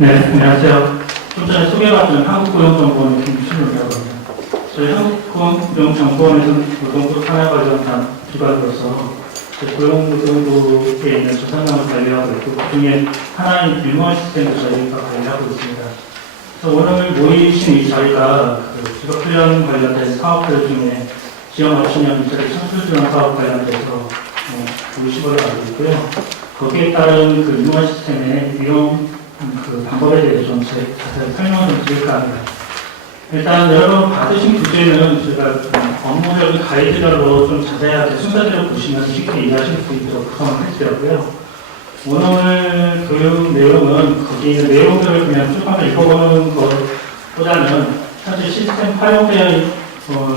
네, 안녕하세요. 좀 전에 소개받은 한국고용정보원의 김춘우라고 합니다. 저희 한국고용정보원에서 노동부 산하 관련단 기관으로서 고용노동부에 있는 조산망을 관리하고 있고, 그중에 하나인 일몰 시스템을 저희가 관리하고 있습니다. 그래서 오늘 모이신 이 저희가 직업훈련 관련된 사업들 중에 지원업신형 일자리 창출지원 사업 관련돼서 모이신 걸로 알고 있고요. 거기에 따른 일몰 시스템의 이용 방법에 대해서 좀 자세히 설명을 좀 드릴까 합니다. 일단 여러분 받으신 주제는 제가 업무적인 가이드별로 좀 자세하게 순서대로 보시면서 쉽게 이해하실 수 있도록 구성을 해드렸고요. 오늘 교육 내용은 거기 있는 내용들을 그냥 쭉 한번 읽어보는 것보다는 현재 시스템 활용되어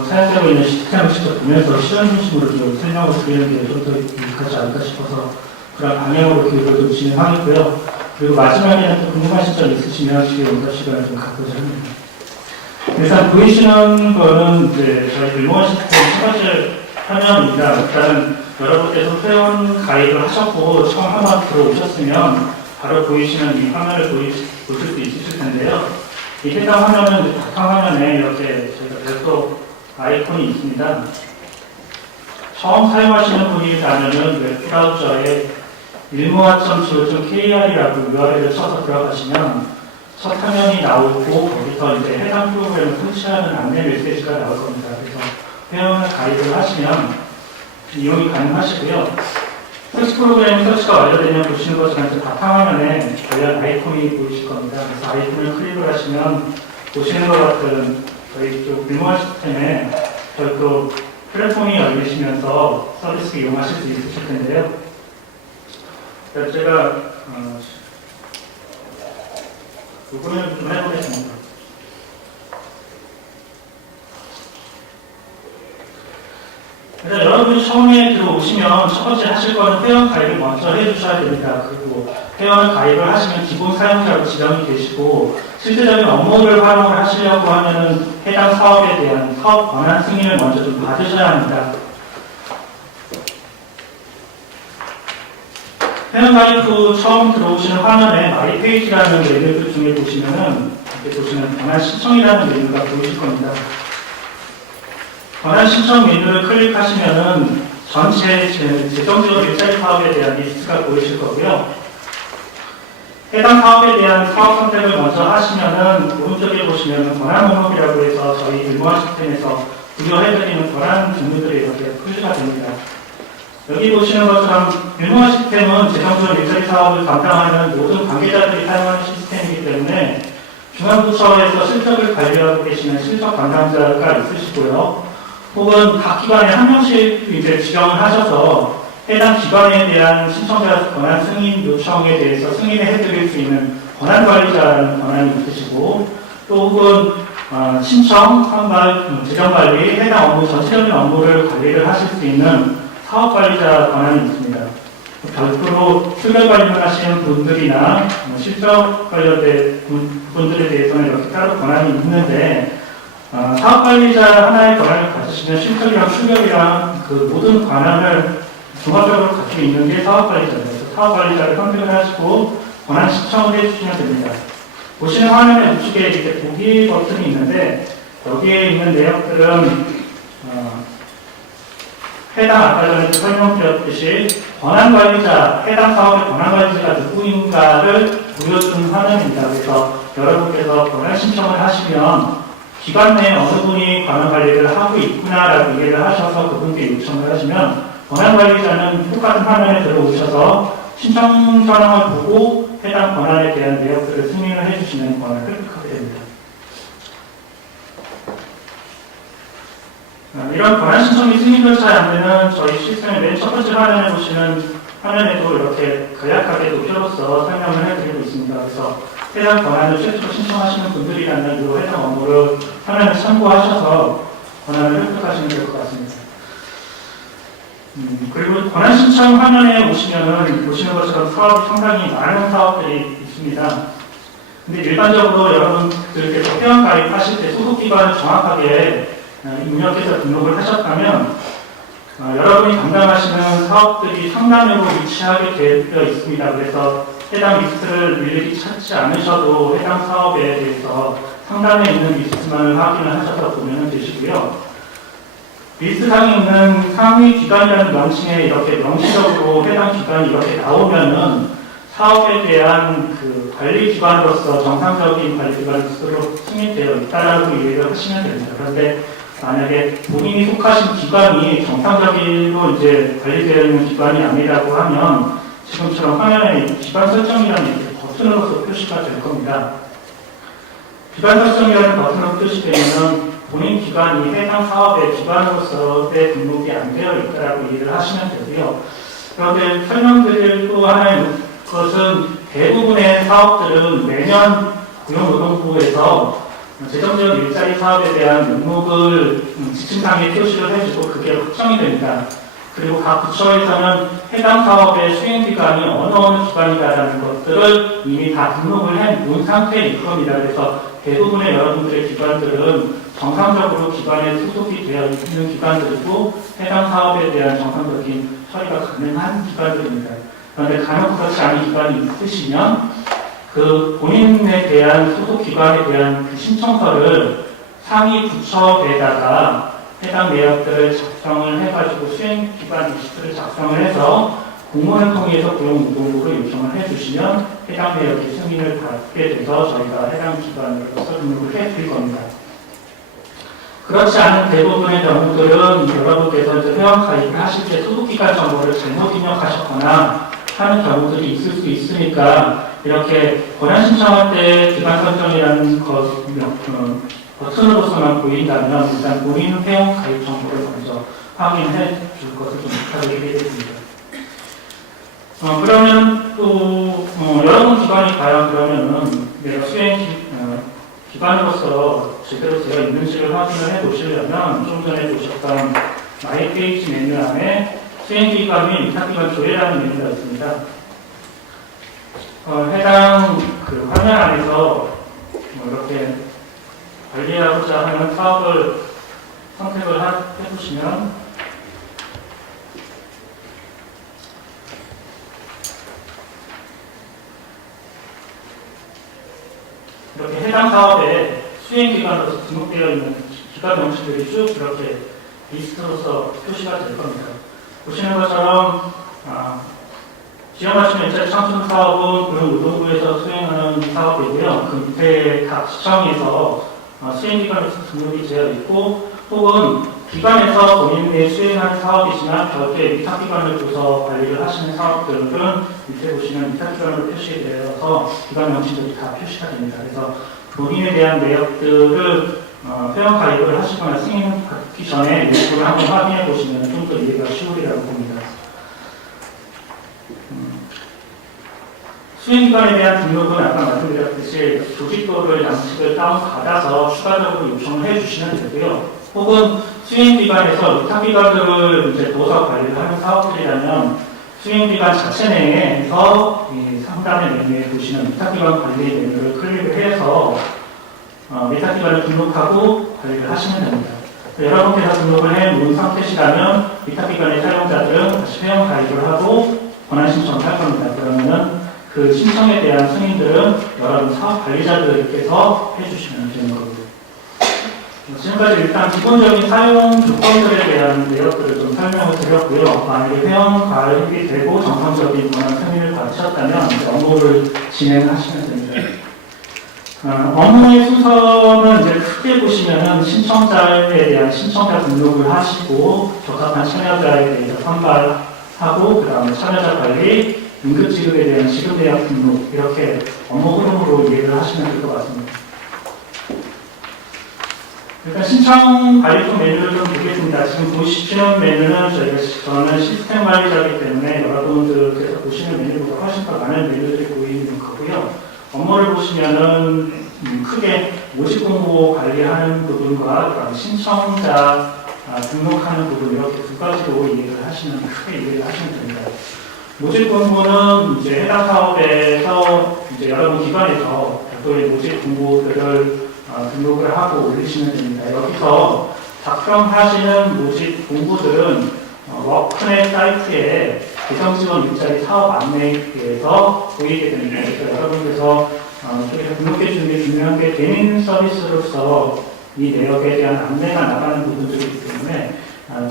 사용되고 있는 시스템을 직접 보면서 실현 중심으로 좀 설명을 드리는 게 좀 더 유익하지 않을까 싶어서 그런 방향으로 교육을 좀 진행하겠고요. 그리고 마지막에는 또 궁금하신 점 있으시면 지금 응답 시간을 좀 갖고자 합니다. 일단 보이시는 거는 이제 저희 일몰 시스템 첫 번째 화면입니다. 일단은 여러분께서 회원 가입을 하셨고 처음 한번 들어오셨으면 바로 보이시는 이 화면을 보실 수 있으실 텐데요. 이 해당 화면은 바탕 화면에 이렇게 저희가 별도 아이콘이 있습니다. 처음 사용하시는 분이라면은 웹 브라우저에 일모아.go.kr이라고 URL을 쳐서 들어가시면 첫 화면이 나오고 거기서 이제 해당 프로그램을 설치하는 안내 메시지가 나올 겁니다. 그래서 회원을 가입을 하시면 이용이 가능하시고요. 설치 프로그램 설치가 완료되면 보시는 것처럼 이제 바탕 화면에 관련 아이콘이 보이실 겁니다. 그래서 아이콘을 클릭을 하시면 보시는 것 같은 저희 쪽 일모아 시스템에 별도 플랫폼이 열리시면서 서비스 이용하실 수 있으실 텐데요. 제가 구분을 좀 해보겠습니다. 일단 여러분이 처음에 들어오시면 첫 번째 하실 거는 회원 가입을 먼저 해주셔야 됩니다. 그리고 회원 가입을 하시면 기본 사용자로 지정이 되시고 실제적인 업무를 활용을 하시려고 하면은 해당 사업에 대한 사업 권한 승인을 먼저 좀 받으셔야 합니다. 회원 가입 후 처음 들어오시는 화면에 마이 페이지라는 메뉴 중에 보시면은 이렇게 보시면 권한 신청이라는 메뉴가 보이실 겁니다. 권한 신청 메뉴를 클릭하시면은 전체 재정지원 일자리 사업에 대한 리스트가 보이실 거고요. 해당 사업에 대한 사업 선택을 먼저 하시면은 오른쪽에 보시면은 권한 목록이라고 해서 저희 일모아 시스템에서 부여해드리는 권한 종류들이 이렇게 표시가 됩니다. 여기 보시는 것처럼 일모아 시스템은 재정지원 일자리 사업을 담당하는 모든 관계자들이 사용하는 시스템이기 때문에 중앙부처에서 실적을 관리하고 계시는 실적 담당자가 있으시고요. 혹은 각 기관에 한 명씩 이제 지정을 하셔서 해당 기관에 대한 신청자 권한 승인 요청에 대해서 승인을 해드릴 수 있는 권한 관리자라는 권한이 있으시고 또 혹은 신청, 선발, 재정 관리, 해당 업무 전체적인 업무를 관리를 하실 수 있는 사업관리자 권한이 있습니다. 별도로 출결 관리만 하시는 분들이나 실적 관련된 분들에 대해서는 이렇게 따로 권한이 있는데 사업관리자 하나의 권한을 가지시면 실적이랑 출결이랑 그 모든 권한을 종합적으로 가지고 있는 게 사업관리자입니다. 그래서 사업관리자를 선택을 하시고 권한 신청을 해주시면 됩니다. 보시는 화면에 우측에 이렇게 보기 버튼이 있는데 여기에 있는 내역들은 해당 아까 전에 설명드렸듯이 권한관리자, 해당 사업의 권한관리자가 누구인가를 보여주는 화면입니다. 그래서 여러분께서 권한 신청을 하시면 기관 내 어느 분이 권한관리를 하고 있구나라고 이해를 하셔서 그분께 요청을 하시면 권한관리자는 똑같은 화면에 들어오셔서 신청 현황을 보고 해당 권한에 대한 내역들을 승인을 해주시는 권한을 획득하게 됩니다. 이런 권한 신청이 승인을 잘 안 되는 저희 시스템의 맨 첫 번째 화면에 보시는 화면에도 이렇게 간략하게 노트로서 설명을 해드리고 있습니다. 그래서 해당 권한을 최초로 신청하시는 분들이라면 이 해당 업무를 화면을 참고하셔서 권한을 획득하시면 될 것 같습니다. 그리고 권한 신청 화면에 오시면은 보시는 것처럼 사업이 상당히 많은 사업들이 있습니다. 근데 일반적으로 여러분들께서 회원 가입하실 때 소속기관을 정확하게 입력해서 등록을 하셨다면 여러분이 담당하시는 사업들이 상단으로 위치하게 되어 있습니다. 그래서 해당 리스트를 일일이 찾지 않으셔도 해당 사업에 대해서 상단에 있는 리스트만을 확인을 하셔서 보면 되시고요. 리스트상에 있는 상위 기관이라는 명칭에 이렇게 명시적으로 해당 기관이 이렇게 나오면은 사업에 대한 그 관리 기관으로서 정상적인 관리 기관으로 승인되어 있다라고 이해를 하시면 됩니다. 그런데 만약에 본인이 속하신 기관이 정상적으로 이제 관리되어 있는 기관이 아니라고 하면 지금처럼 화면에 기관 설정이라는 이렇게 버튼으로서 표시가 될 겁니다. 기관 설정이라는 버튼으로 표시되면 본인 기관이 해당 사업의 기관으로서의 등록이 안 되어 있다라고 이해를 하시면 되고요. 그런데 설명드릴 또 하나의 것은 대부분의 사업들은 매년 고용노동부에서 재정지원 일자리 사업에 대한 목록을 지침상에 표시를 해주고 그게 확정이 됩니다. 그리고 각 부처에서는 해당 사업의 수행기관이 어느 기관이다라는 것들을 이미 다 등록을 해놓은 상태일 겁니다. 그래서 대부분의 여러분들의 기관들은 정상적으로 기관에 소속이 되어 있는 기관들이고 해당 사업에 대한 정상적인 처리가 가능한 기관들입니다. 그런데 간혹 그렇지 않은 기관이 있으시면 그 본인에 대한 소속 기관에 대한 그 신청서를 상위 부처에다가 해당 내역들을 작성을 해가지고 수행기관 리스트를 작성을 해서 공문을 통해서 고용노동부로 요청을 해주시면 해당 내역의 승인을 받게 돼서 저희가 해당 기관으로서 등록을 해드릴 겁니다. 그렇지 않은 대부분의 경우들은 여러분께서 이제 회원 가입을 하실 때 소속기관 정보를 잘못 입력하셨거나 하는 경우들이 있을 수 있으니까 이렇게 권한 신청할 때 기관 설정이라는 버튼으로서만 보인다면 일단 본인 회원 가입 정보를 먼저 확인해 줄 것을 좀 부탁드리겠습니다. 그러면 또 여러분 기관이 과연 그러면은 내가 수행 기관으로서 제대로 되어 있는지를 확인을 해 보시려면 좀 전에 보셨던 마이 페이지 메뉴 안에 수행기관 및 위탁기관 조회라는 메뉴가 있습니다. 해당 그 화면 안에서 이렇게 관리하고자 하는 사업을 선택을 해보시면 이렇게 해당 사업에 수행기관으로서 등록되어 있는 기관 명칭들이 쭉 이렇게 리스트로서 표시가 될 겁니다. 보시는 것처럼 지역맞춤 일자리 창출 사업은 고용노동부에서 수행하는 사업이고요. 그 밑에 각 시청에서 수행기관에서 등록이 되어 있고 혹은 기관에서 본인이 수행하는 사업이지만 별도의 위탁기관을 둬서 관리를 하시는 사업들은 밑에 보시면 위탁기관으로 표시되어서 기관 명칭들이 다 표시가 됩니다. 그래서 본인에 대한 내역들을 회원 가입을 하시거나 승인 받기 전에 내역을 한번 확인해 보시면 좀 더 이해가 쉬우리라고 봅니다. 수행기관에 대한 등록은 아까 말씀드렸듯이 조직도를 양식을 다운받아서 추가적으로 요청을 해주시면 되고요. 혹은 수행기관에서 위탁기관들을 이제 도서 관리를 하는 사업들이라면 수행기관 자체 내에서 이 상단의 메뉴에 보시는 위탁기관 관리 메뉴를 클릭을 해서 위탁기관을 등록하고 관리를 하시면 됩니다. 여러분께서 등록을 해놓은 상태시라면 위탁기관의 사용자들은 다시 회원 가입을 하고 권한 신청을 할 겁니다. 그러면은 그 신청에 대한 승인들은 여러분 사업 관리자들께서 해주시면 되는 거고요. 지금까지 일단 기본적인 사용 조건들에 대한 내역들을 좀 설명을 드렸고요. 만약에 회원 가입이 되고 정상적인 권한 승인을 받으셨다면 업무를 진행하시면 됩니다. 업무의 순서는 이제 크게 보시면은 신청자에 대한 신청자 등록을 하시고 적합한 참여자에 대해서 선발하고 그 다음에 참여자 관리, 응급지급에 대한 지급내역 등록 이렇게 업무 흐름으로 이해를 하시면 될 것 같습니다. 일단 신청 관리품 메뉴를 좀 보겠습니다. 지금 보시는 메뉴는 저는 시스템 관리자이기 때문에 여러분들께서 보시는 메뉴보다 훨씬 더 많은 메뉴들이 보이는 거고요. 업무를 보시면은 크게 모집 공고 관리하는 부분과 신청자 등록하는 부분 이렇게 두 가지로 이해를 하시면 크게 이해를 하시면 됩니다. 모집 공고는 이제 해당 사업에서 이제 여러분 기관에서 별도의 모집 공고들을 등록을 하고 올리시면 됩니다. 여기서 작성하시는 모집 공고들은 워크넷 사이트에 대상지원 일자리 사업 안내에서 보이게 됩니다. 그래서 여러분께서 쪽에서 등록해 주는 게 중요한 게 개인 서비스로서 이 내역에 대한 안내가 나가는 부분들이기 때문에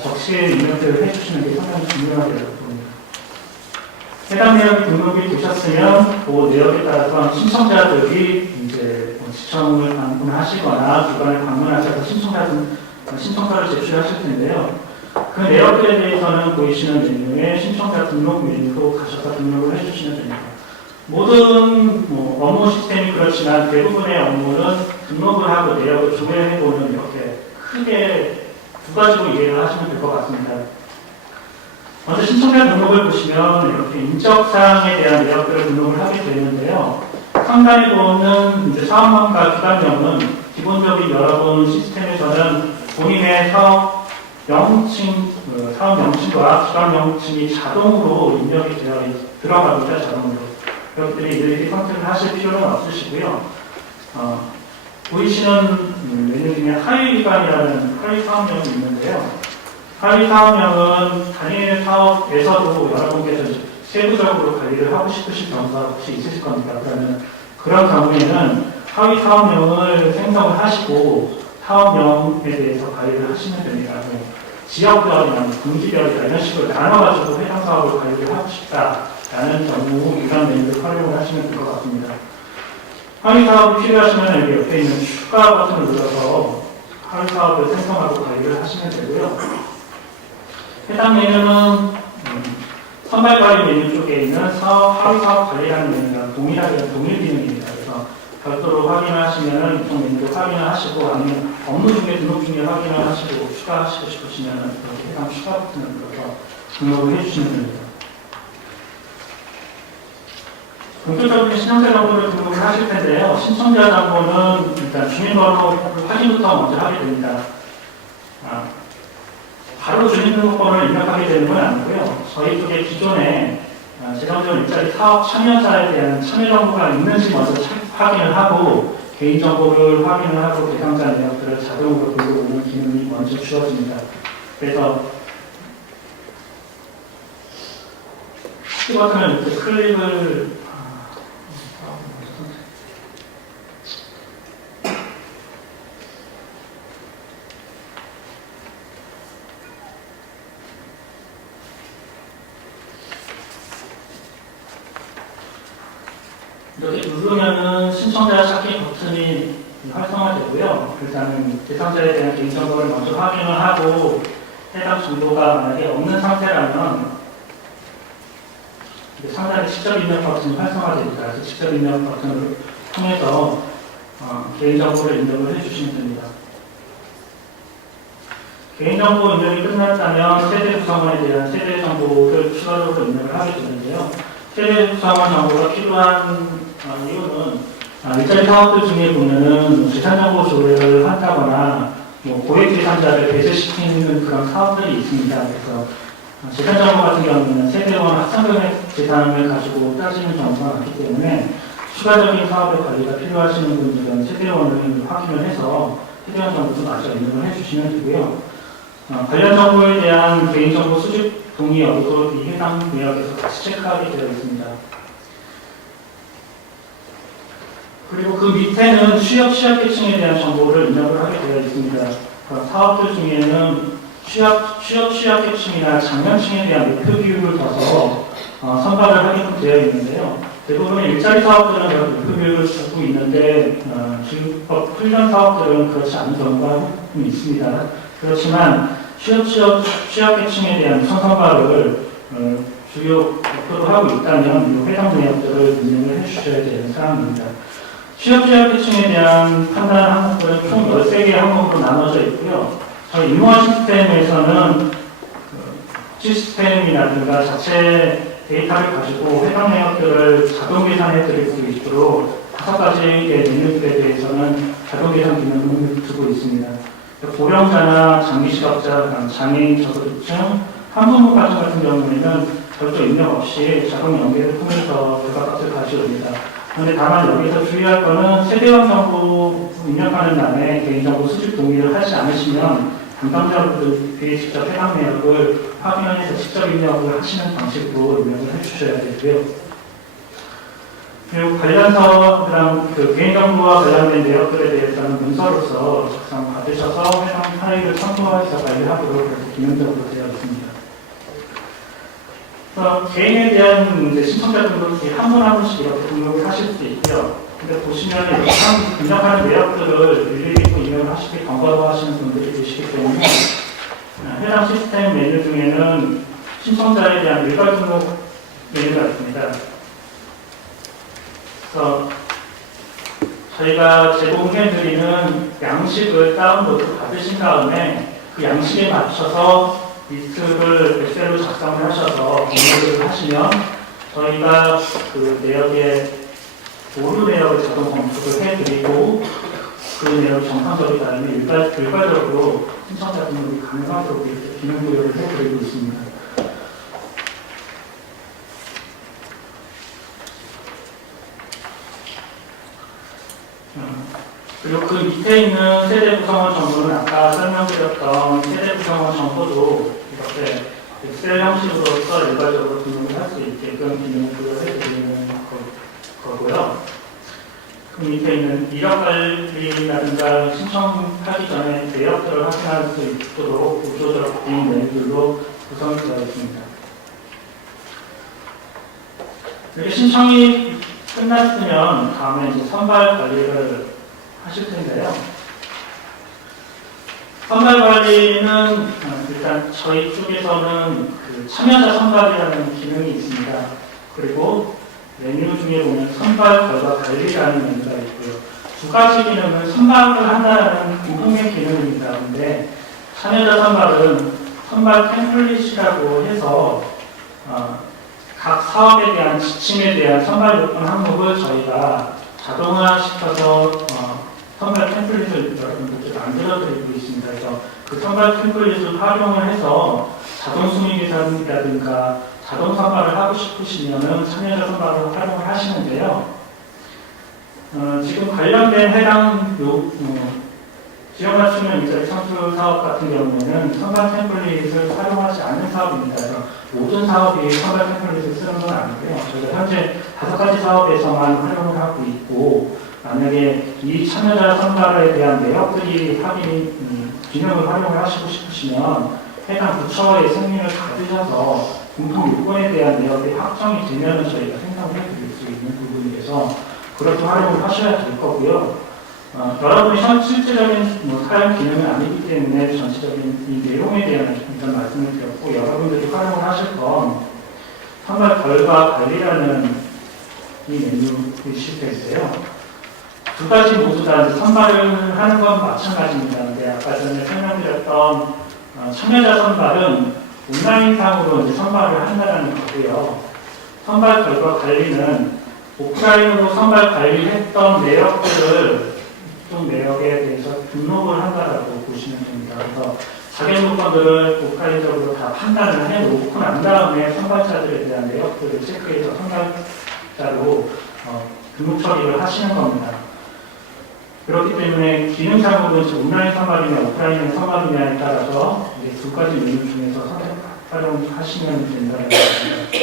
적시에 입력을 해주시는 게 상당히 중요하다고 봅니다. 해당 내역이 등록이 되셨으면 그 내역에 따라서 신청자들이 이제 지청을 방문하시거나 기관을 방문하셔서 신청서를 제출하실 텐데요. 그 내역들에 대해서는 보이시는 메뉴에 신청자 등록 메뉴로 가셔서 등록을 해주시면 됩니다. 모든 업무 시스템이 그렇지만 대부분의 업무는 등록을 하고 내역을 조회해보는 이렇게 크게 두 가지로 이해를 하시면 될 것 같습니다. 먼저 신청자 등록을 보시면 이렇게 인적사항에 대한 내역들을 등록을 하게 되는데요. 상단에 보는 이제 사업명과 기관명은 기본적인 여러분 시스템에서는 본인의 사업 명칭과 기관 명칭이 자동으로 입력이 들어갑니다. 자동으로. 그렇기 때문에 이들이 선택을 하실 필요는 없으시고요. 보이시는 메뉴 중에 하위기관이라는 하위 사업명이 있는데요. 하위 사업명은 단일 사업에서도 여러분께서 세부적으로 관리를 하고 싶으신 경우가 혹시 있으실 겁니다. 그러면 그런 경우에는 하위 사업명을 생성을 하시고 사업명에 대해서 관리를 하시면 됩니다. 지역별이나 분기별이나 이런 식으로 나눠가지고 해당 사업을 관리를 하고 싶다라는 경우 이런 메뉴를 활용을 하시면 될 것 같습니다. 하위 사업이 필요하시면 여기 옆에 있는 추가 버튼을 눌러서 하위 사업을 생성하고 관리를 하시면 되고요. 해당 메뉴는 선발 관리 메뉴 쪽에 있는 하위 사업 관리라는 메뉴랑 동일 기능입니다. 그래서 별도로 확인하시면 이쪽 메뉴를 확인을 하시고 아니면 업무 중에 등록 중에 확인을 하시고 추가하시고 싶으시면 이렇게 해당 추가 버튼을 눌러서 등록을 해주시면 됩니다. 본격적인 신청자 정보를 등록을 하실 텐데요. 신청자 정보는 일단 주민번호 확인부터 먼저 하게 됩니다. 바로 주민등록번호를 입력하게 되는 건 아니고요. 저희 쪽에 기존에 재정지원 일자리 사업 참여자에 대한 참여 정보가 있는지 먼저 확인을 하고 개인정보를 확인을 하고 대상자 내역들을 자동으로 들어오는 기능이 먼저 주어집니다. 그래서 키 버튼을 이렇게 클릭을 이렇게 누르면은 신청자 찾기 버튼이 활성화되고요. 일단은 대상자에 대한 개인정보를 먼저 확인을 하고 해당 정보가 만약에 없는 상태라면 상단에 직접 입력 버튼이 활성화됩니다. 그래서 직접 입력 버튼을 통해서 개인정보를 입력을 해주시면 됩니다. 개인정보 입력이 끝났다면 세대 구성원에 대한 세대 정보를 추가적으로 입력을 하게 되는데요. 세대 구성원 정보가 필요한 이유는 일자리 사업들 중에 보면은 재산정보 조회를 한다거나 고액 재산자를 배제시키는 그런 사업들이 있습니다. 그래서 재산정보 같은 경우는 세대원 합산금액 재산을 가지고 따지는 경우가 많기 때문에 추가적인 사업의 관리가 필요하시는 분들은 세대원을 확인을 해서 세대원 정보도 마저 입력을 해주시면 되고요. 관련 정보에 대한 개인정보 수집 동의 여부도 이 해당 내역에서 같이 체크하게 되어 있습니다. 그리고 그 밑에는 취약계층에 대한 정보를 입력을 하게 되어 있습니다. 사업들 중에는 취약계층이나 장년층에 대한 목표 비율을 둬서 선발을 하게 되어 있는데요. 대부분의 일자리 사업들은 그런 목표 비율을 두고 있는데 지급법 훈련 사업들은 그렇지 않은 경우가 있습니다. 그렇지만 취약계층에 대한 우선 선발을 주요 목표로 하고 있다면 해당 내역들을 입력을 해주셔야 되는 사항입니다. 취약계층에 대한 판단 항목들은 총 13개의 항목으로 나눠져 있고요. 저희 인무원 시스템에서는 시스템이라든가 자체 데이터를 가지고 해당 내역들을 자동 계산해 드릴 수 있도록 5가지의 메뉴들에 대해서는 자동 계산 기능을 두고 있습니다. 고령자나 장기시각자, 장애인 저소득층, 한부모 가정 같은 경우에는 별도 입력 없이 자동 연계를 통해서 결과값을 가져옵니다. 그런데 다만 여기서 주의할 것은 세대원 정보 입력하는 날에 개인정보 수집 동의를 하지 않으시면 담당자분들이 직접 해당 내역을 확인해서 직접 입력을 하시는 방식으로 입력을 해주셔야 되고요. 그리고 관련서랑 그 개인정보와 관련된 내역들에 대해서는 문서로서 작성 받으셔서 해당 파일을 첨부해서 관리하도록 그렇게 기능적으로 되어 있습니다. 개인에 대한 이제 신청자분들이 한 분 한 분씩 이렇게 등록을 하실 수 있고요. 근데 보시면 이렇게 분석하는 내역들을 일일이 입력을 하시기 번거로워하시는 분들이 계시기 때문에 해당 시스템 메뉴 중에는 신청자에 대한 일괄 등록 메뉴가 있습니다. 그래서 저희가 제공해드리는 양식을 다운로드 받으신 다음에 그 양식에 맞춰서 리스트를 엑셀로 작성을 하셔서 등록을 하시면 저희가 그 내역의 모두 내역을 자동 검색을 해드리고 그 내역이 정상적이다면 일괄적으로 신청자 등록이 가능하도록 이렇게 기능 부여를 해드리고 있습니다. 그리고 그 밑에 있는 세대 구성원 정보는 아까 설명드렸던 세대 구성원 정보도 이렇게 엑셀 형식으로서 일괄적으로 등록을 할 수 있게끔 기능을 부여해드리는 거고요. 그 밑에 있는 이력 관리라든가 신청하기 전에 내역들을 확인할 수 있도록 구조적 개인 메뉴들로 구성이 되어 있습니다. 이렇게 신청이 끝났으면 다음에 이제 선발 관리를 하실 텐데요. 선발 관리는 일단 저희 쪽에서는 그 참여자 선발이라는 기능이 있습니다. 그리고 메뉴 중에 보면 선발 결과 관리라는 메뉴가 있고요. 두 가지 기능은 선발을 한다는 공통의 기능입니다. 근데 참여자 선발은 선발 템플릿이라고 해서 각 사업에 대한 지침에 대한 선발 요건 항목을 저희가 자동화시켜서 선발 템플릿을 여러분들께 만들어드리고 있습니다. 그래서 그 선발 템플릿을 활용을 해서 자동 순위 계산이라든가 자동 선발을 하고 싶으시면은 참여자 선발을 활용을 하시는데요. 지금 관련된 해당 지역 맞춤형 일자리 창출 사업 같은 경우에는 선발 템플릿을 활용하지 않는 사업입니다. 그래서 모든 사업이 선발 템플릿을 쓰는 건 아니고요. 저희가 현재 5가지 사업에서만 활용을 하고 있고, 만약에 이 참여자 선발에 대한 내역들이 확인 기능을 활용을 하시고 싶으시면 해당 부처의 승인을 받으셔서 공통 요건에 대한 내역이 확정이 되면 저희가 생성을 해드릴 수 있는 부분이라서 그렇게 활용을 하셔야 될 거고요. 여러분이 실질적인 사용 기능은 아니기 때문에 전체적인 이 내용에 대한 일단 말씀을 드렸고, 여러분들이 활용을 하실 건 선발 결과 관리라는 이 메뉴이실 텐데요. 두 가지 모두 다 선발을 하는 건 마찬가지입니다. 근데 아까 전에 설명드렸던 참여자 선발은 온라인상으로 이제 선발을 한다는 거고요. 선발 결과 관리는 오프라인으로 선발 관리했던 내역들을 좀 내역에 대해서 등록을 한다라고 보시면 됩니다. 그래서 자기 조건들을 오프라인적으로 다 판단을 해놓고 난 다음에 선발자들에 대한 내역들을 체크해서 선발자로 등록 처리를 하시는 겁니다. 그렇기 때문에 기능상으로는 온라인 선발이냐 오프라인 선발이냐에 따라서 이제 두 가지 메뉴 중에서 활용하시면 된다는 것입니다.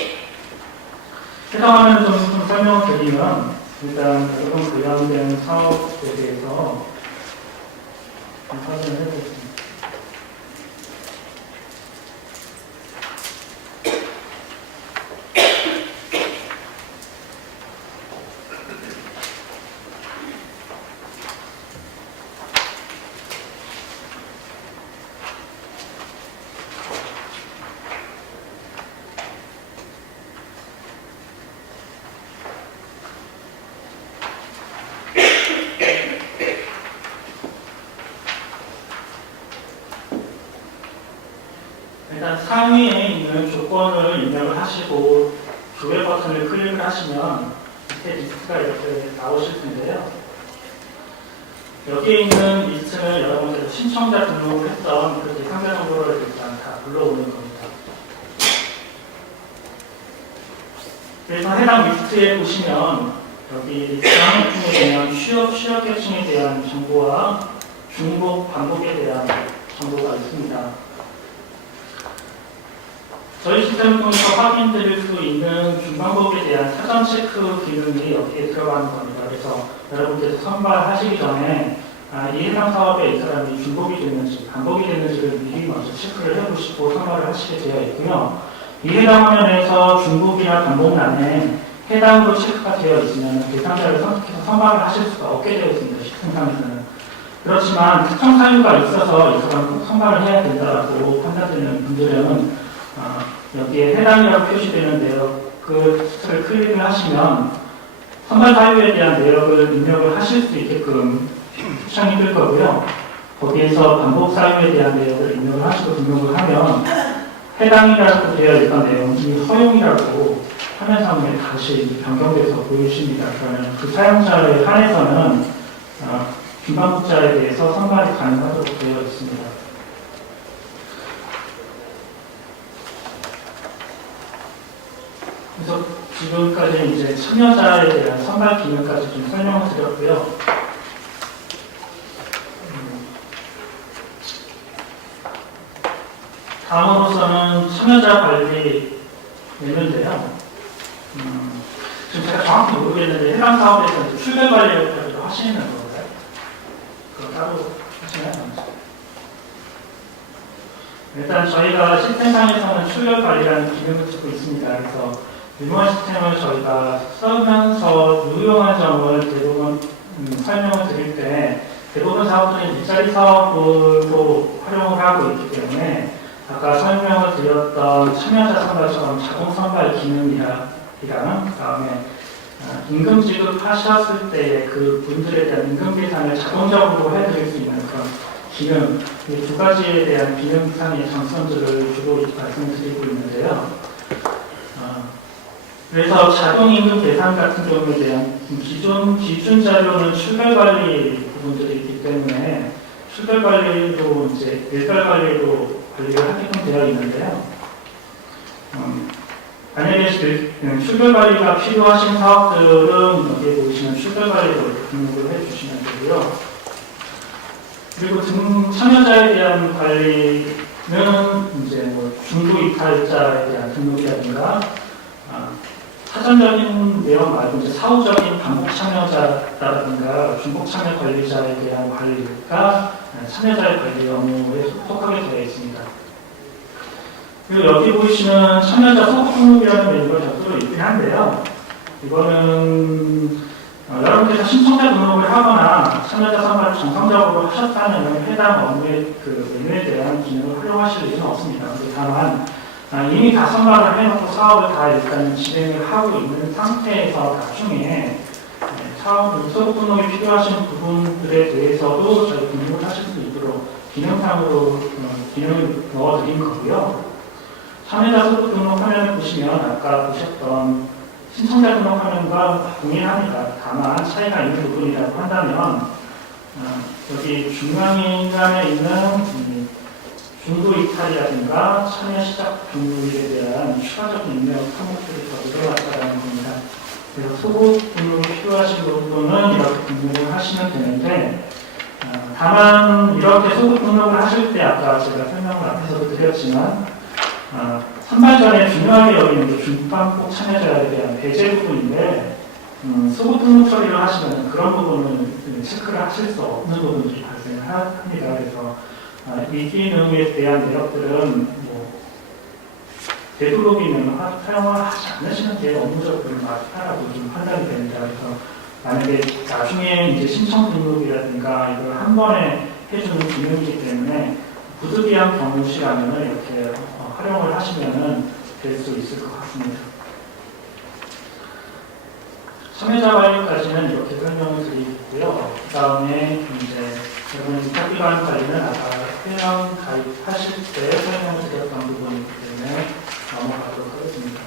해당 화면을 좀 설명을 드리면, 일단 여러분 관련된 사업에 대해서 설명을 해보겠습니다. 일단 상위에 있는 조건을 입력을 하시고 조회 버튼을 클릭을 하시면 밑에 리스트가 이렇게 나오실 텐데요. 여기에 있는 리스트는 여러분들 신청자 등록을 했던 그 대상자 정보를 일단 다 불러오는 겁니다. 그래서 해당 리스트에 보시면 여기 리스트 항목 중에 보면 취업계층에 대한 정보와 중복, 반복에 대한 정보가 있습니다. 저희 시스템을 통해서 확인드릴 수 있는 중간복에 대한 사전 체크 기능이 여기에 들어가는 겁니다. 그래서 여러분께서 선발하시기 전에 이 해당 사업에 이 사람이 중복이 됐는지 반복이 됐는지를 미리 먼저 체크를 해보시고 선발을 하시게 되어 있고요. 이 해당 화면에서 중복이나 반복란에 해당으로 체크가 되어 있으면 대상자를 선택해서 선발을 하실 수가 없게 되어 있습니다. 시스템상에서는. 그렇지만 특정 사유가 있어서 이 사람은 꼭 선발을 해야 된다고 판단되는 분들은 여기에 해당이라고 표시되는 내역을 클릭을 하시면 선발 사유에 대한 내역을 입력을 하실 수 있게끔 창이 뜰 거고요. 거기에서 반복 사유에 대한 내역을 입력을 하시고 등록을 하면 해당이라고 되어 있던 내용이 허용이라고 화면상에 다시 변경돼서 보이십니다. 그러면 그 사용자에 한해서는 중간복자에 대해서 선발이 가능하도록 되어 있습니다. 그래서 지금까지 이제 참여자에 대한 선발 기능까지 좀 설명을 드렸고요. 다음으로서는 참여자 관리 메뉴인데요. 지금 제가 정확히 모르겠는데 해당 사업에서 출결 관리를 하시는 건가요? 그거 따로 하시나요? 일단 저희가 시스템상에서는 출결 관리라는 기능을 쓰고 있습니다. 그래서 유무원 시스템을 저희가 쓰면서 유용한 점을 대부분 설명을 드릴 때 대부분 사업들은 일자리 사업으로 활용을 하고 있기 때문에 아까 설명을 드렸던 참여자 선발처럼 자동 선발 기능이랑 그다음에 임금 지급하셨을 때 그 분들에 대한 임금 계산을 자동적으로 해드릴 수 있는 그런 기능, 이 두 가지에 대한 기능상의 장점들을 주로 말씀드리고 있는데요. 그래서 자동 임금 계산 같은 경우에 대한 기준 자료는 출결 관리 부분들이 있기 때문에 출결 관리로 이제 일별 관리로 관리를 하게끔 되어 있는데요. 만약에 출결 관리가 필요하신 사업들은 여기에 보시면 출결 관리로 등록을 해주시면 되고요. 그리고 참여자에 대한 관리는 이제 뭐 중도 이탈자에 대한 등록이라든가 사전적인 내용 말고 이제 사후적인 반복 참여자라든가 중복 참여 관리자에 대한 관리가 참여자의 관리 업무에 속하게 되어 있습니다. 그리고 여기 보시는 참여자 소급 등록이라는 메뉴가 별도로 있긴 한데요. 이거는 여러분께서 신청자 등록을 하거나 참여자 선발을 정상적으로 하셨다면 해당 업무의 그 메뉴에 대한 기능을 활용하실 일은 없습니다. 다만 이미 다 선발을 해놓고 사업을 다 일단 진행을 하고 있는 상태에서 나중에 소급 등록이 필요하신 부분들에 대해서도 저희 등록을 하실 수 있도록 기능상으로 기능을 넣어드린 거고요. 참여자 소급 등록 화면을 보시면 아까 보셨던 신청자 등록 화면과 동일합니다. 다만 차이가 있는 부분이라고 한다면 여기 중앙에 있는 중도 이탈이라든가 참여 시작 등록에 대한 추가적인 입력 항목들이 더 들어갔다는 겁니다. 그래서 소급 등록이 필요하신 부분은 이렇게 등록을 하시면 되는데 다만 이렇게 소급 등록을 하실 때 아까 제가 설명을 앞에서도 드렸지만 선발 전에 중요하게 여기는 게 중반복 참여자에 대한 배제 부분인데 소급 등록 처리를 하시면 그런 부분은 체크를 하실 수 없는 부분들이 발생을 합니다. 그래서 이 기능에 대한 내역들은 되도록이면 사용을 하지 않으시는 게 업무적으로 맞다라고 좀 판단이 됩니다. 그래서 만약에 나중에 이제 신청 등록이라든가 이걸 한 번에 해주는 기능이기 때문에 부득이한 경우시라면 이렇게 활용을 하시면 될 수 있을 것 같습니다. 참여자 관리까지는 이렇게 설명을 드리고요. 그 다음에 이제 여러분 인터뷰관 관리는 아까 회원 가입하실 때 설명을 드렸던 부분이기 때문에 넘어가도록 하겠습니다.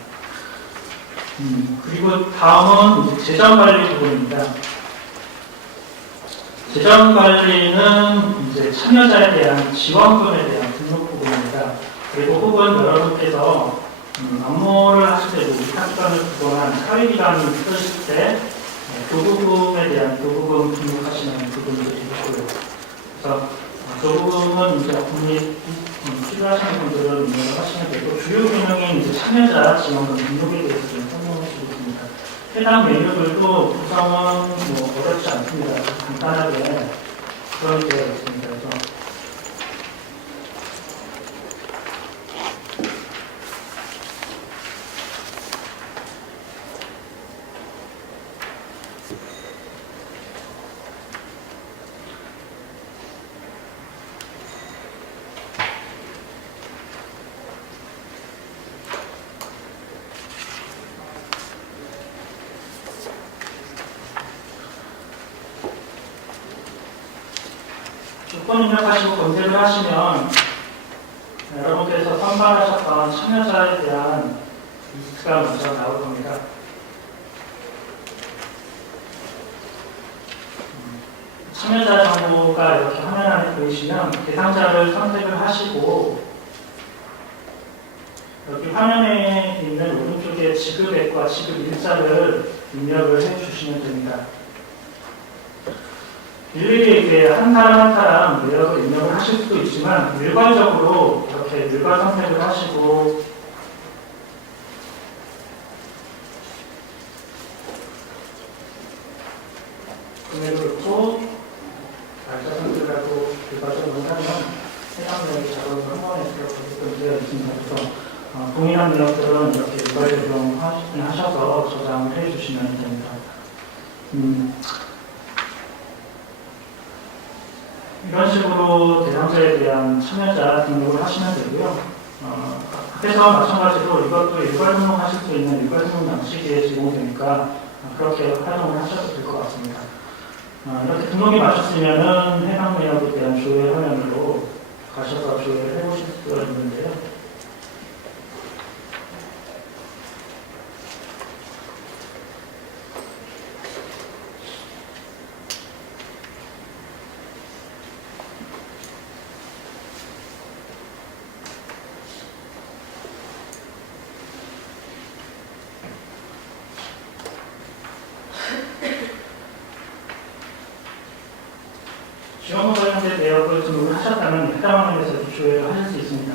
그리고 다음은 이제 재정 관리 부분입니다. 재정 관리는 이제 참여자에 대한 지원금에 대한 등록 부분입니다. 그리고 혹은 여러분께서 업무를 하실 때 위탁기관을 두거나 사회기관을 쓰실 때 교부금에 대한 교부금 등록하시는 부분들이 있고요. 그래서 그 부분은 이제 국립 필요하시는 분들은 입력을 하시면 되고, 주요 기능인 이제 참여자 지원금 등록에 대해서 좀 설명을 드리겠습니다. 해당 메뉴들도 구성은 뭐 어렵지 않습니다. 간단하게 그렇게 되어 있습니다. 그래서 조건 입력하시고 검색을 하시면 여러분께서 선발하셨던 참여자에 대한 리스트가 먼저 나올 겁니다. 참여자 정보가 이렇게 화면 안에 보이시면 대상자를 선택을 하시고 여기 화면에 있는 오른쪽에 지급액과 지급 일자를 입력을 해주시면 됩니다. 일일이 이제 한 사람 한 사람 내역을 입력을 하실 수도 있지만 일괄적으로 이렇게 일괄 선택을 하시고 금액을 넣고 날짜 선택을 하고 일괄적으로 하면 해당 내역이 자동으로 한 번에 들어가게끔 되어 있습니다. 그래서 동일한 내역들은 이렇게 일괄적으로 하셔서 저장을 해주시면 됩니다. 이런 식으로 대상자에 대한 참여자 등록을 하시면 되고요. 앞에서 마찬가지로 이것도 일괄 등록하실 수 있는 일괄 등록 양식에 제공되니까 그렇게 활용을 하셔도 될 것 같습니다. 이렇게 등록이 마쳤으면은 해당 내역에 대한 조회 화면으로 가셔서 조회를 해보실 수가 있는데요. 지원금 관련된 내역을 등록을 하셨다면 해당 화면에서 조회를 하실 수 있습니다.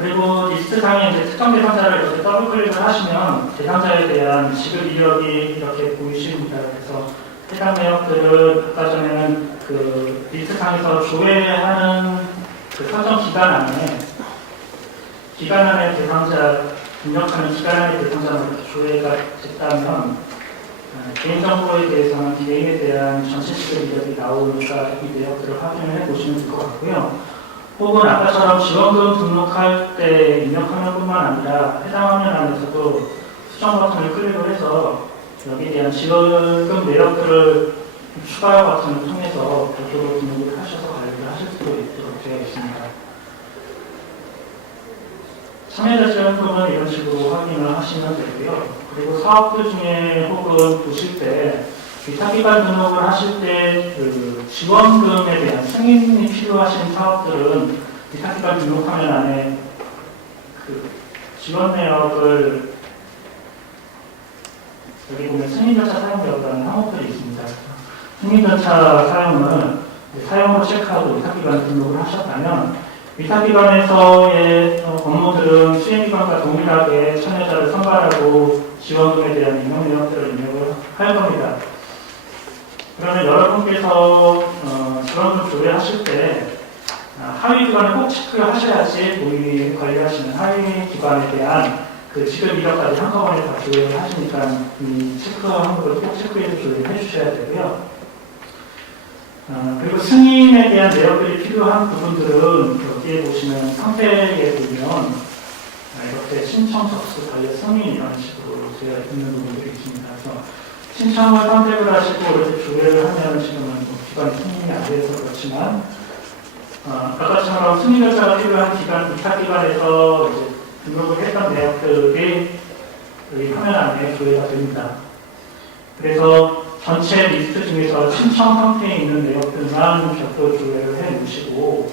그리고 리스트상에 이제 특정 대상자를 이렇게 더블 클릭을 하시면 대상자에 대한 지급 이력이 이렇게 보이십니다. 그래서 해당 내역들을 아까 전에는 그 리스트상에서 조회하는 그 설정 기간 안에 대상자 입력하는 기간 안에 대상자만 이렇게 조회가 됐다면 개인정보에 대해서는 개인에 대한 전체 지급 이력이 나오니까 이 내역들을 확인을 해보시면 될 것 같고요. 혹은 아까처럼 지원금 등록할 때 입력하는 뿐만 아니라 해당 화면 안에서도 수정 버튼을 클릭을 해서 여기에 대한 지원금 내역들을 추가 버튼을 통해서 별도로 등록을 하셔서 관리를 하실 수 있도록 되어 있습니다. 참여자 지원금은 이런 식으로 확인을 하시면 되고요. 그리고 사업들 중에 혹은 보실 때 위탁기관 등록을 하실 때 그 지원금에 대한 승인이 필요하신 사업들은 위탁기관 등록화면 안에 그 지원 내역을 여기 보면 승인 절차 사용 내역이라는 항목들이 있습니다. 승인 절차 사용으로 체크하고 위탁기관 등록을 하셨다면 위탁기관에서의 업무들은 수행기관과 동일하게 참여자를 선발하고 지원금에 대한 임용 내역들을 입력을 할 겁니다. 그러면 여러분께서 지원금 조회하실 때 하위 기관을 꼭 체크를 하셔야지 본인이 관리하시는 하위 기관에 대한 그 지급 이력까지 한꺼번에 다 조회를 하시니까 이 체크한 것을 꼭 체크해서 조회를 해주셔야 되고요. 그리고 승인에 대한 내역들이 필요한 부분들은 여기에 보시면 상세에 보면 이렇게 신청, 접수, 반려, 승인 이런 식으로 되어 있는 부분들이 있습니다. 그래서 신청을 선택을 하시고 이렇게 조회를 하면 지금은 기관 승인이 안 돼서 그렇지만 아까처럼 승인 절차가 필요한 기관, 위탁기관에서 이제 등록을 했던 내역들이 여기 화면 안에 조회가 됩니다. 그래서 전체 리스트 중에서 신청 상태에 있는 내역들만 별도 조회를 해 놓으시고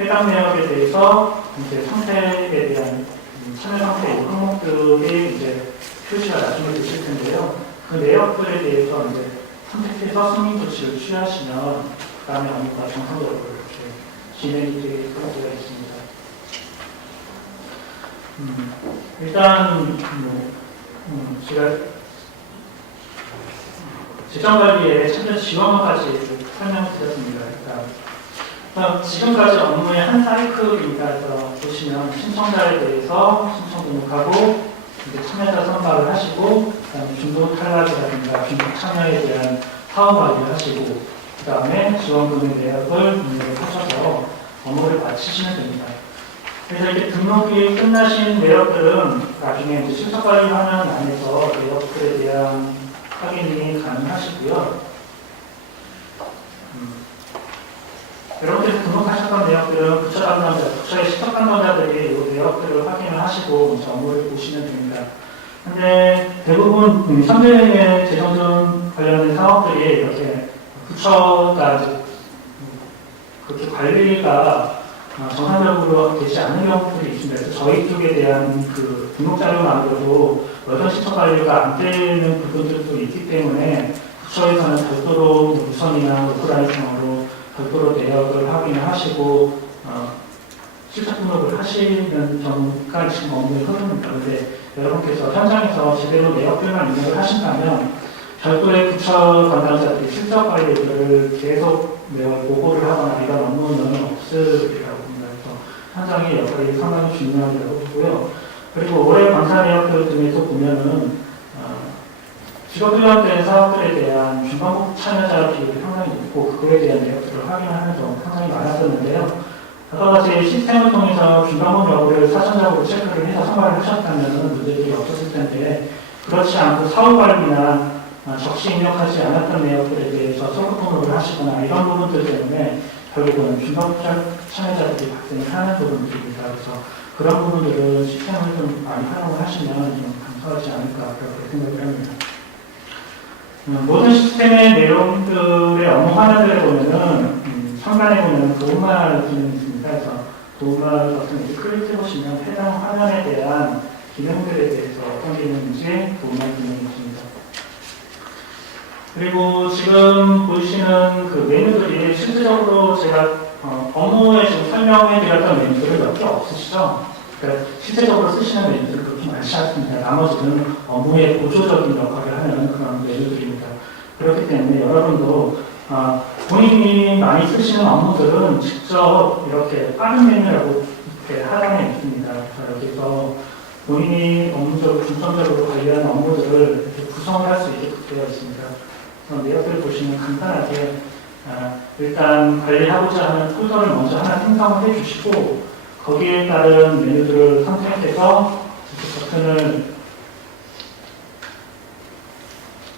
해당 내역에 대해서 이제 상태에 대한 참여 상태 항목들이 이제 표시가 나중에 되실 텐데요. 그 내역들에 대해서 이제 선택해서 승인 조치를 취하시면 다음에 업무가 정상적으로 이렇게 진행이 되게 되어 있습니다. 일단 제가 재정관리의 참여 지원까지 설명드렸습니다. 지금까지 업무의 한 사이클입니다. 그래서 보시면 신청자에 대해서 신청 등록하고 이제 참여자 선발을 하시고 그다음에 중도 탈락이라든가 중도 참여에 대한 사업 관리를 하시고 그다음에 지원금의 내역을 입력을 하셔서 업무를 마치시면 됩니다. 그래서 이렇게 등록이 끝나신 내역들은 나중에 이제 실적 관리 화면 안에서 내역들에 대한 확인이 가능하시고요. 여러분들이 등록하셨던 내역들은 부처 담당자, 부처의 시적 담당자들이 이 내역들을 확인을 하시고 먼저 업무를 보시면 됩니다. 근데 대부분 현대의 재정전 관련된 사업들이 이렇게 부처가 그렇게 관리가 정상적으로 되지 않는 경우들이 있습니다. 그래서 저희 쪽에 대한 그 등록 자료만으로도 여전 시적 관리가 안 되는 부분들도 있기 때문에 부처에서는 별도로 무선이나 오프라인상으로 별도로 내역을 확인을 하시고 실적 등록을 하시는 경우가 지금 업무의 흐름입니다. 그런데 여러분께서 현장에서 제대로 내역들만 입력을 하신다면 별도의 부처 담당자들이 실적 관리를 계속 매월 보고를 하거나 이런 업무는 없으리라고 봅니다. 그래서 현장의 역할이 상당히 중요하다고 보고요. 그리고 올해 감사 내역들 중에서 보면은 직업훈련된 사업들에 대한 중반복 참여자 비율이 상당히 높고 그거에 대한 내역들을 확인하는 경우가 상당히 많았었는데요. 아까 같이 시스템을 통해서 중반복 여부를 사전적으로 체크를 해서 선발을 하셨다면 문제들이 없었을 텐데 그렇지 않고 사후 관리나 적시 입력하지 않았던 내역들에 대해서 소급 등록을 하시거나 이런 부분들 때문에 결국은 중반복 참여자들이 발생을 하는 부분들입니다. 그래서 그런 부분들은 시스템을 좀 많이 활용을 하시면 좀 감소하지 않을까 그렇게 생각을 합니다. 모든 시스템의 내용들의 업무 화면들을 보면은 상단에 보면 도움말 기능이 있습니다. 그래서 도움말 버튼을 클릭해보시면 해당 화면에 대한 기능들에 대해서 어떤 기능인지 도움말 기능이 있습니다. 그리고 지금 보시는 그 메뉴들이 실질적으로 제가 업무에 지금 설명해 드렸던 메뉴들은 몇 개 없으시죠? 그러니까 실제적으로 쓰시는 메뉴들은 그렇게 많지 않습니다. 나머지는 업무의 보조적인 역할을 하는 그런 메뉴들입니다. 그렇기 때문에 여러분도 본인이 많이 쓰시는 업무들은 직접 이렇게 빠른 메뉴라고 이렇게 하단에 있습니다. 그래서 여기서 본인이 업무적으로 중점적으로 관리하는 업무들을 이렇게 구성을 할 수 있게 되어 있습니다. 그래서 내역들을 보시면 간단하게 일단 관리하고자 하는 폴더를 먼저 하나 생성을 해주시고 거기에 따른 메뉴들을 선택해서 버튼을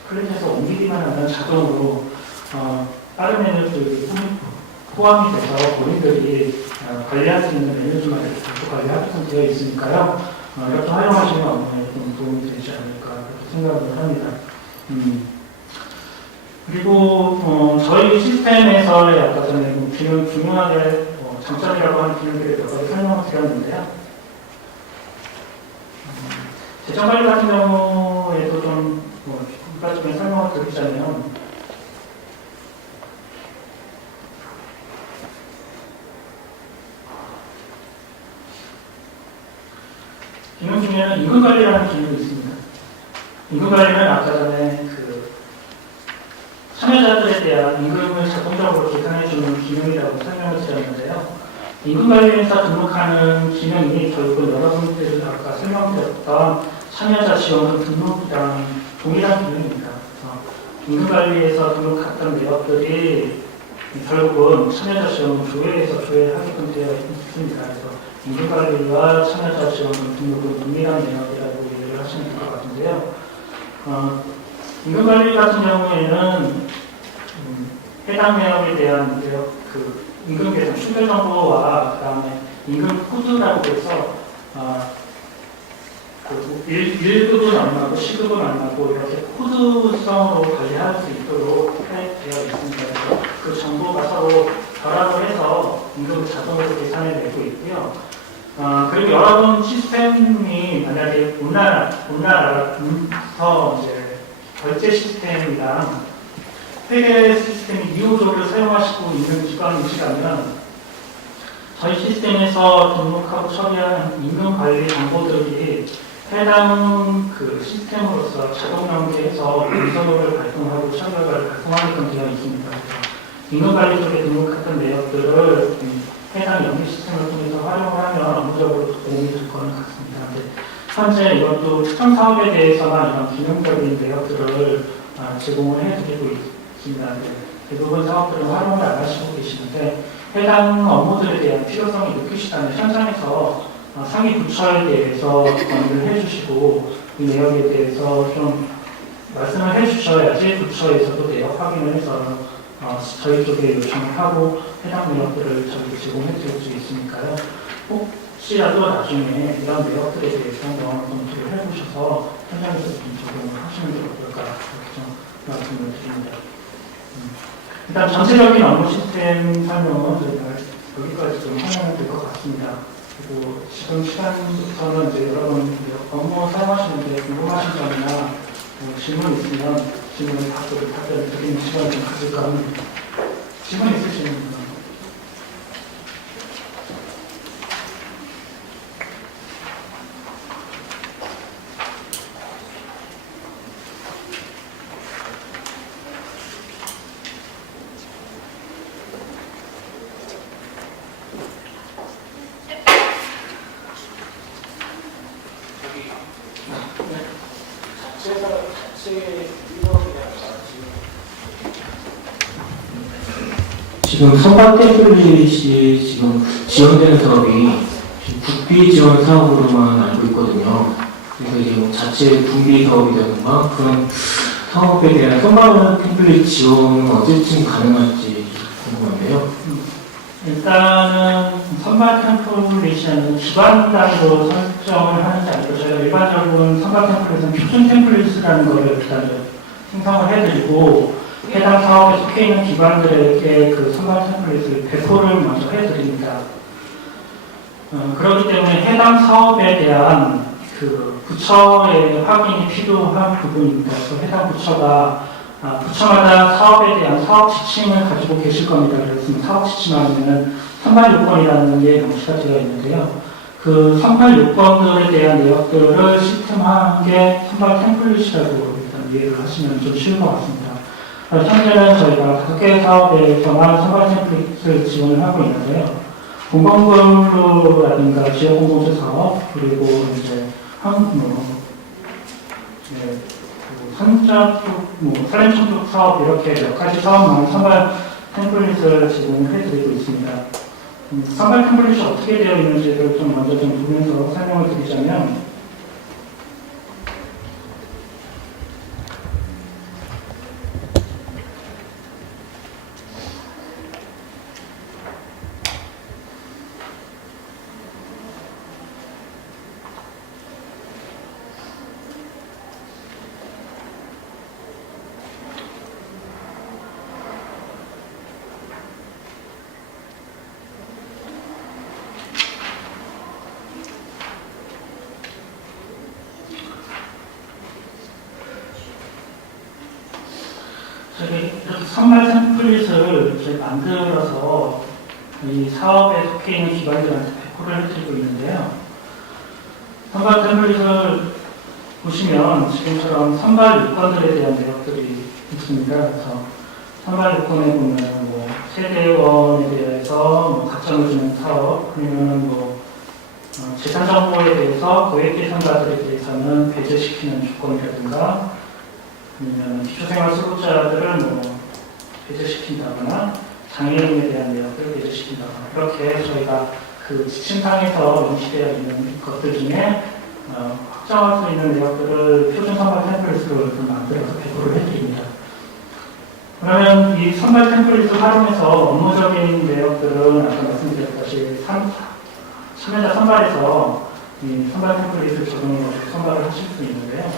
클릭해서 옮기기만 하면 자동으로 다른 메뉴들이 포함이 돼서 본인들이 관리할 수 있는 메뉴들만 이렇게 관리하도록 되어 있으니까요. 이렇게 활용하시면 업무에 좀 도움이 되지 않을까 그렇게 생각을 합니다. 그리고 저희 시스템에서 아까 전에 기능 중요하게 장점이라고 하는 기능들에 몇 가지 설명을 드렸는데요. 재정관리 같은 경우에도 좀 일괄적인 설명을 드리자면 기능 중에는 임금관리라는 기능이 있습니다. 임금관리는 아까 전에 참여자들에 대한 임금을 자동적으로 계산해주는 기능이라고 설명을 드렸는데요. 임금관리에서 등록하는 기능이 결국은 여러분들이 아까 설명드렸던 참여자 지원금 등록이랑 동일한 기능입니다. 임금관리에서 등록했던 내역들이 결국은 참여자 지원금 조회에서 조회하게끔 되어 있습니다. 그래서 임금관리와 참여자 지원금 등록은 동일한 내역이라고 이해를 하시면 될 것 같은데요. 임금관리 같은 경우에는 해당 내역에 대한 내역, 임금 계산 출결 정보와 그 다음에 임금 코드라고 해서 1급은 얼마고 10급은 얼마고 이렇게 코드성으로 관리할 수 있도록 되어 있습니다. 그래서 그 정보가 서로 결합을 해서 임금을 자동으로 계산해내고 있고요. 그리고 여러분 시스템이 만약에 우리나라부터 이제 결제 시스템이랑 회계 시스템이 이호조를 사용하시고 있는 기관이시라면 저희 시스템에서 등록하고 처리한 임금 관리 정보들이 해당 그 시스템으로서 자동 연계해서 문서를 발송하고 처리 결과를 발송하게끔 되어 있습니다. 임금 관리 쪽에 등록했던 내역들을 해당 연계 시스템을 통해서 활용을 하면 업무적으로 도움이 될 것은 같습니다. 현재 이것도 특정 사업에 대해서만 이런 기능적인 내역들을 제공을 해드리고 있습니다. 대부분 사업들은 활용을 안 하시고 계시는데 해당 업무들에 대한 필요성이 느끼시다면 현장에서 상위 부처에 대해서 건의를 해주시고 이 내역에 대해서 좀 말씀을 해주셔야지 부처에서도 내역 확인을 해서 저희 쪽에 요청을 하고 해당 내역들을 저희가 제공해 드릴 수 있으니까요. 혹시라도 나중에 이런 내역들에 대해서 한번 검토를 해보셔서 현장에서 좀 적용을 하시는 게 어떨까 이렇게 좀 말씀을 드립니다. 일단 전체적인 업무 시스템 설명은 저희가 여기까지 좀 하면 될 것 같습니다. 그리고 지금 시간부터는 이제 여러분 업무 사용하시는데 궁금하신 점이나 질문 있으면 질문을 답변 드리는 시간을 좀 가질까 합니다. 질문 있으시면 지금 선박 템플릿이 지금 지원되는 사업이 국비 지원 사업으로만 알고 있거든요. 그래서 이제 뭐 자체 분비 사업이라든가 그런 사업에 대한 선박 템플릿 지원은 언제쯤 가능할지 궁금한데요. 일단은 선박 템플릿이라는 기반 단위로 설정을 하는지 아니고 저희가 일반적으로 선박 템플릿은 표준 템플릿이라는 것을 일단 생성을 해드리고 해당 사업에 속해 있는 기관들에게 그 선박 템플릿을 배포를 먼저 해드립니다. 그렇기 때문에 해당 사업에 대한 그 부처의 확인이 필요한 부분입니다. 그래서 해당 부처가 부처마다 사업에 대한 사업 지침을 가지고 계실 겁니다. 그래서 사업 지침 안에는 선발 요건이라는 게 명시가 되어 있는데요. 그 선발 요건들에 대한 내역들을 시스템화한 게 선발 템플릿이라고 일단 이해를 하시면 좀 쉬울 것 같습니다. 현재는 저희가 5개 사업에서만 선발 템플릿을 지원을 하고 있는데요. 공공근로라든가 지역공동체 사업, 그리고 이제 산자 쪽, 사례청 쪽 사업 이렇게 몇 가지 사업만 선발 템플릿을 제공을 해드리고 있습니다. 선발 템플릿이 어떻게 되어 있는지를 좀 먼저 좀 보면서 설명을 드리자면 이렇게 선발 템플릿을 이렇게 만들어서 이 사업에 속해 있는 기관들한테 배포를 해드리고 있는데요. 선발 템플릿을 보시면 지금처럼 선발 요건들에 대한 내역들이 있습니다. 그래서 선발 요건에 보면 세대원에 대해서 답장을 주는 사업, 아니면 재산 정보에 대해서 고액 대상자들에 대해서는 배제시키는 조건이라든가 아니면 기초생활 수급자들을 배제시킨다거나 장애인에 대한 내역들을 배제시킨다거나 이렇게 저희가 그 지침상에서 명시되어 있는 것들 중에 확정할 수 있는 내역들을 표준 선발 템플릿으로 만들어서 배포를 해드립니다. 그러면 이 선발 템플릿을 활용해서 업무적인 내역들은 아까 말씀드렸다시피 참여자 선발에서 이 선발 템플릿을 적용해서 선발을 하실 수 있는데요.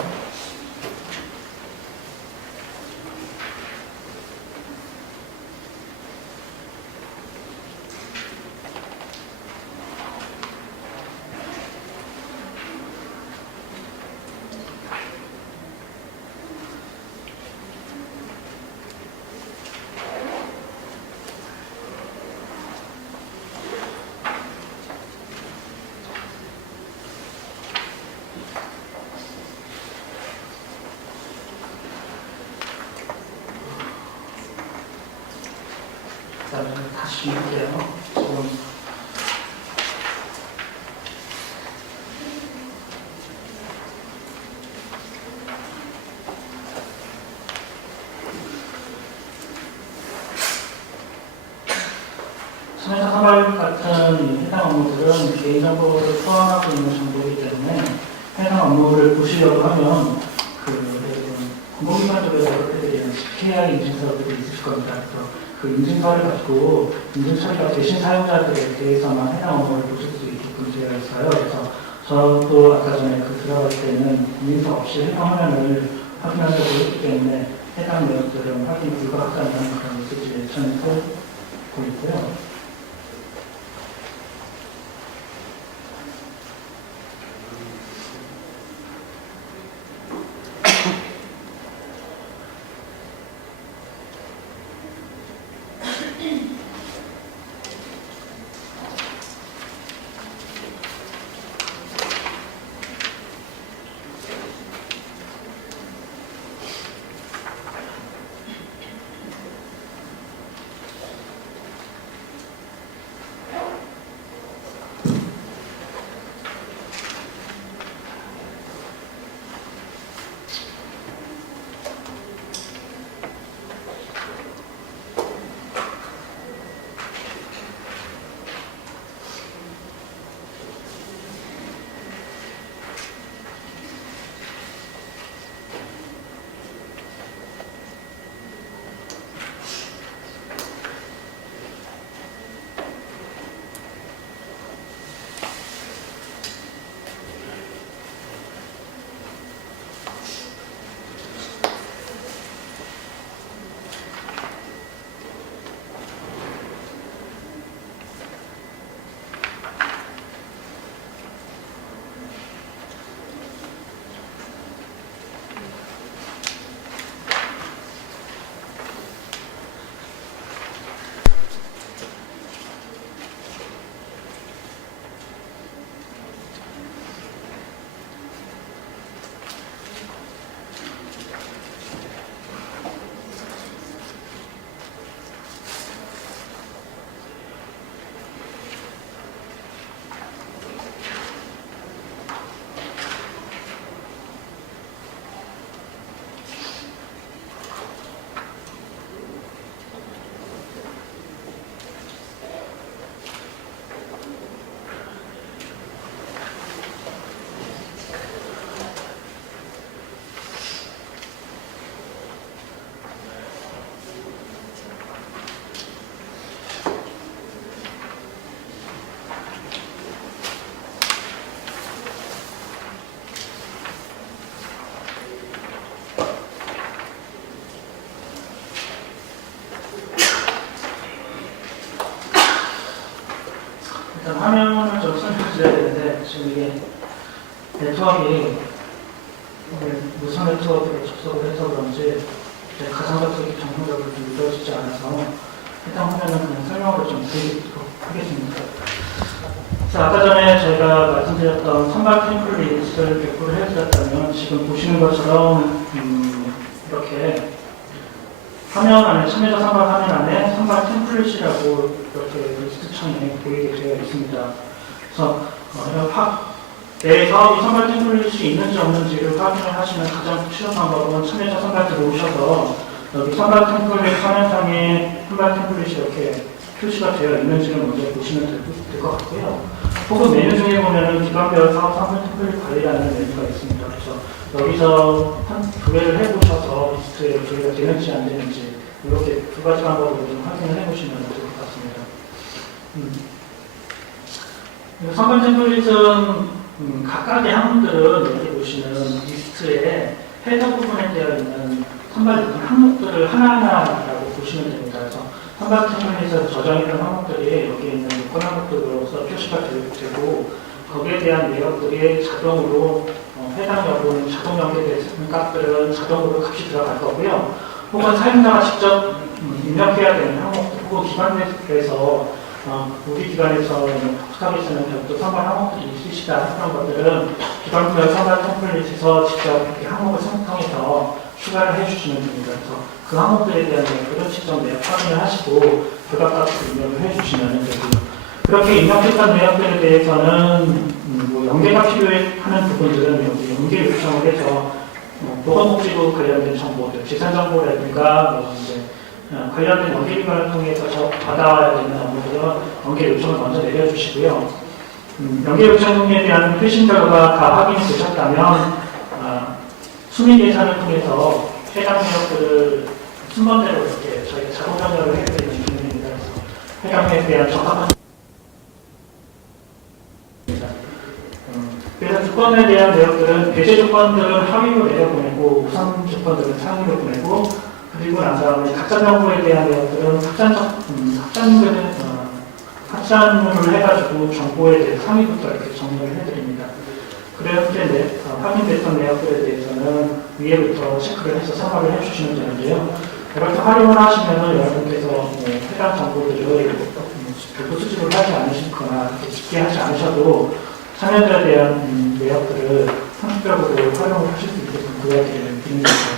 그다음에 다시 볼게요. 지금 참여자 사발 같은 해당 업무들은 개인정보를 포함하고 있는 정보이기 때문에 해당 업무를 보시려고 하면 공공기관 쪽에서 그렇게 되는 KI 인증서들이 있을 겁니다. 그래서 그 인증서를 가지고 인증 처리가 되신 사용자들에 대해서만 해당 업무를 보실 수 있게끔 되어 있어요. 그래서 저도 아까 전에 들어갈 때는 인증서 없이 해당 화면을 확인하려고 했기 때문에 해당 내용들은 확인 불가하다는 그런 메시지를 전해서 보이고요. 일단 화면을 좀 설명드려야 되는데 지금 이게 네트워크가 무선 네트워크로 접속을 해서 그런지 가상 접속이 정상적으로 좀 이루어지지 않아서 일단 화면은 그냥 설명으로 좀 드리도록 하겠습니다. 그래서 아까 전에 저희가 말씀드렸던 선발 템플릿을 배포를 해드렸다면 지금 보시는 것처럼 이렇게 화면 안에 참여자 선발 화면 안에 선발 템플릿이라고 이렇게 리스트 창에 보이게 되어 있습니다. 그래서 내 사업이 선발 템플릿이 있는지 없는지를 확인을 하시는 가장 쉬운 방법은 참여자 선발 들어오셔서 여기 선발 템플릿 화면상에 선발 템플릿이 이렇게 표시가 되어 있는지를 먼저 보시면 될 것 같고요. 혹은 메뉴 중에 보면은 기관별 사업 선발 템플릿 관리라는 메뉴가 있습니다. 그래서 여기서 두 개를 해보셔서 리스트에 조회가 되는지 안 되는지 이렇게 두 가지 방법으로 좀 확인을 해보시면 될 것 같습니다. 선발 템플릿은 각각의 항목들은 여기 보시는 리스트에 헤더 부분에 되어 있는 선발 항목들을 하나하나라고 보시면 됩니다. 그래서 선발 템플릿에서 저장했던 항목들이 여기 있는 요건 항목들로서 표시가 되고 거기에 대한 내역들이 자동으로 해당 여부는 자동 연계되는 값들은 자동으로 값이 들어갈 거고요. 혹은 사용자가 직접 입력해야 되는 항목들, 혹은 기관에서 우리 기관에서 독특하게 쓰는 별도 선발 항목들이 있으시다 했던 것들은 기관별 선발 템플릿에서 직접 이렇게 항목을 생성해서 추가를 해주시면 됩니다. 그래서 그 항목들에 대한 내용들은 직접 내용 확인을 하시고 결과값을 입력을 해주시면 되고요. 그렇게 입력했던 내용들에 대해서는 뭐 연계가 필요하는 부분들은 여기 연계 요청을 해서 보건복지부 관련된 정보들, 재산정보라든가 뭐 이제 관련된 연계기관을 통해서 받아와야 되는 업무들은 연계 요청을 먼저 내려주시고요. 연계 요청에 대한 회신 결과가 다 확인이 되셨다면 수민 예산을 통해서 해당 내역들을 순번대로 이렇게 저희가 자동 변경을 해드리는 기능입니다. 그래서 해당에 대한 적합한 그래서 조건에 대한 내역들은 배제 조건들은 하위로 내려보내고 우선 조건들은 상위로 보내고 그리고 난 다음에 가짜 정보에 대한 내역들은 확산을 해가지고 정보에 대해 상위부터 이렇게 정리를 해드립니다. 그렇게 확인됐던 내역들에 대해서는 위에부터 체크를 해서 선언을 해주시면 되는데요. 이렇게 활용을 하시면 여러분께서 해당 정보들을 별도 수집을 하지 않으시거나 깊게 하지 않으셔도 참여자에 대한 내역들을 상식적으로 활용을 하실 수 있게끔 도와드리는 기능입니다.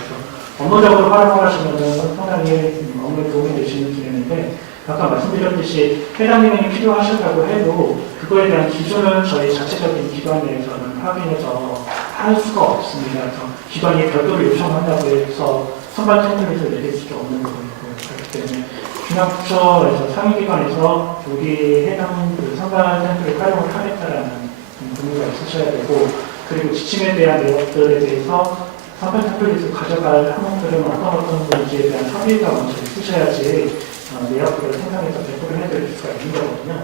업무적으로 활용을 하시면 상당히 업무에 도움이 되시는 기능인데 아까 말씀드렸듯이 해당 기능이 필요하시다고 해도 그거에 대한 기준을 저희 자체적인 기관 내에서는 확인해서 할 수가 없습니다. 그래서 기관이 별도로 요청한다고 해서 선발 템플릿을 내릴 수도 없는 부분이고요. 그렇기 때문에 중앙부처에서 상위기관에서 우리 해당 선발 템플릿 활용을 하겠다라는 의무가 있으셔야 되고 그리고 지침에 대한 내용들에 대해서 선발 템플릿을 가져갈 항목들은 어떤 건지에 대한 협의가 먼저 있으셔야지 내역들을 생성해서 배포를 해드릴 수가 있는 거거든요.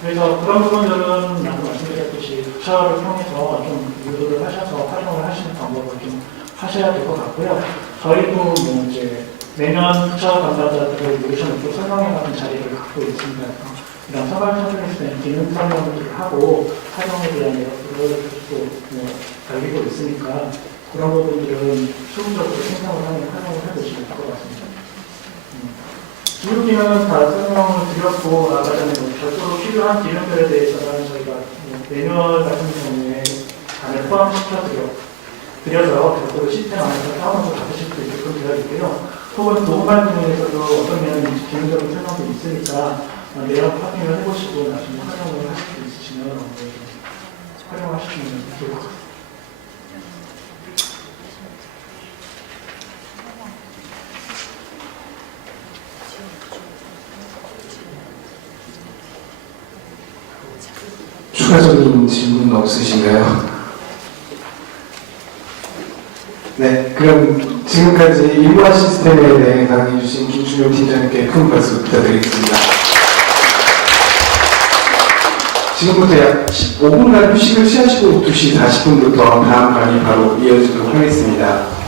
그래서 그런 부분들은 아까 말씀드렸듯이 부처를 통해서 좀 유도를 하셔서 활용을 하시는 방법을 좀 하셔야 될 것 같고요. 저희도 뭐 이제 매년 부처 담당자들을 모셔놓고 설명회 같은 자리를 갖고 있습니다. 이런 선발 템플릿에 기능 설명들을 하고 활용에 대한 내역들을 계속 알리고 있으니까 그런 부분들은 수동적으로 생성을 하는 활용을 해보시면 될 것 같습니다. 기록 기능은 다 설명을 드렸고 아까 전에 별도로 필요한 기능들에 대해서는 저희가 매뉴얼 같은 경우에 안에 포함시켜 드려서 별도로 시스템 안에서 다운로드 받으실 수 있게끔 되어 있고요. 혹은 도움반 기능에서도 어떤 면은 기능적인 설명도 있으니까 내용 확인을 해보시고 나중에 활용을 하실 수 있으시면 활용하시면 좋을 것 같습니다. 추가적인 질문 없으신가요? 네, 그럼 지금까지 일부화 시스템에 대해 강의해주신 김준용 팀장님께 큰 박수 부탁드리겠습니다. 지금부터 약 15분간 휴식을 취하시고 2시 40분부터 다음 강의 바로 이어지도록 하겠습니다.